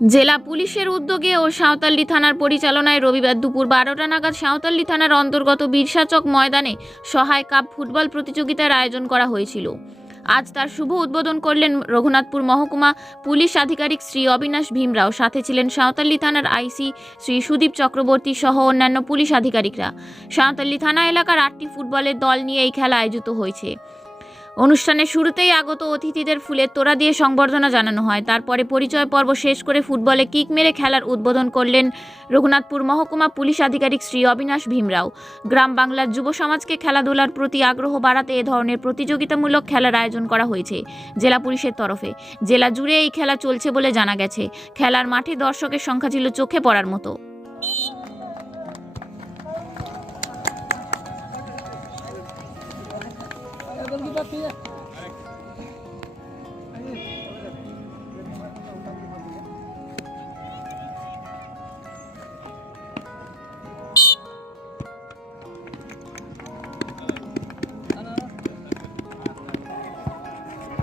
জেলা পুলিশের উদ্যোগে ও সাঁওতালডি থানার পরিচালনায় রবিবার দুপুর বারোটা নাগাদ সাঁওতালডি থানার অন্তর্গত বীরসাচক ময়দানে সহায় কাপ ফুটবল প্রতিযোগিতার আয়োজন করা হয়েছিল। আজ তার শুভ উদ্বোধন করলেন রঘুনাথপুর মহকুমা পুলিশ আধিকারিক শ্রী অবিনাশ ভীমরাও। সাথে ছিলেন সাঁওতালডি থানার আইসি শ্রী সুদীপ চক্রবর্তী সহ অন্যান্য পুলিশ আধিকারিকরা। সাঁওতালডি থানা এলাকার আটটি ফুটবলের দল নিয়ে এই খেলা আয়োজিত হয়েছে। অনুষ্ঠানের শুরুতেই আগত অতিথিদের ফুলের তোড়া দিয়ে সংবর্ধনা জানানো হয়। তারপরে পরিচয় পর্ব শেষ করে ফুটবলে কিক মেরে খেলার উদ্বোধন করলেন রঘুনাথপুর মহকুমা পুলিশ আধিকারিক শ্রী অবিনাশ ভীমরাও। গ্রাম বাংলার যুব সমাজকে খেলাধুলার প্রতি আগ্রহ বাড়াতে এ ধরনের প্রতিযোগিতামূলক খেলার আয়োজন করা হয়েছে জেলা পুলিশের তরফে। জেলা জুড়ে এই খেলা চলছে বলে জানা গেছে। খেলার মাঠে দর্শকের সংখ্যা ছিল চোখে পড়ার মতো।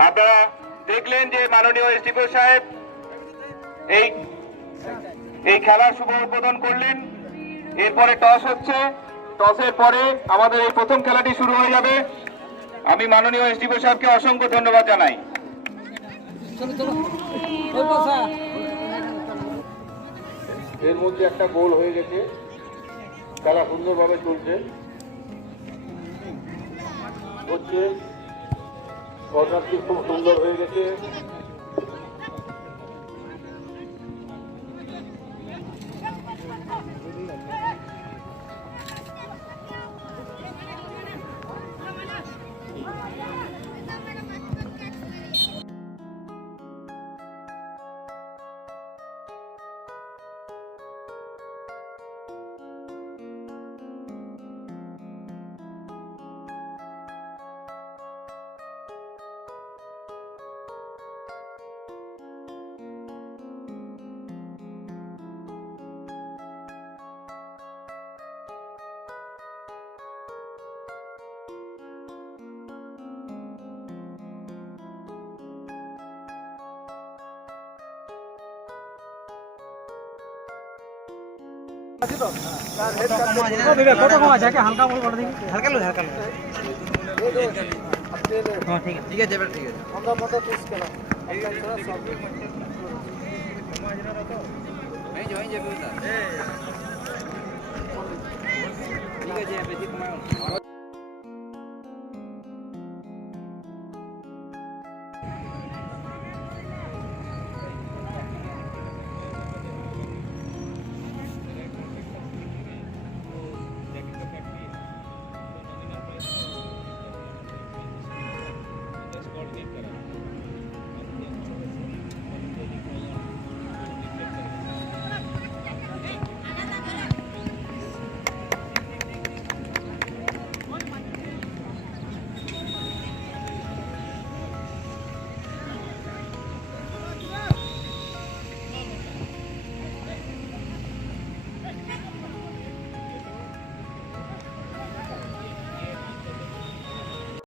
আপনারা দেখলেন যে মাননীয় এসডিপো সাহেব এই এই খেলার শুভ উদ্বোধন করলেন। এরপরে টস হচ্ছে। টসের পরে আমাদের এই প্রথম খেলাটি শুরু হয়ে যাবে। আমি মাননীয় এস এসডিপো সাহেবকে অসংখ্য ধন্যবাদ জানাই। এর মধ্যে একটা গোল হয়ে গেছে। খেলা সুন্দরভাবে চলছে। হচ্ছে কর্নারটি খুব সুন্দর হয়ে গেছে। কত কম আছে হালকা বল করে দেখি হালকা লো হালকা লো হ্যাঁ ঠিক আছে ঠিক আছে ঠিক আছে আমরা মতো পিস কেন এই যে এই যে বুঝলা ঠিক আছে বেশি কমাও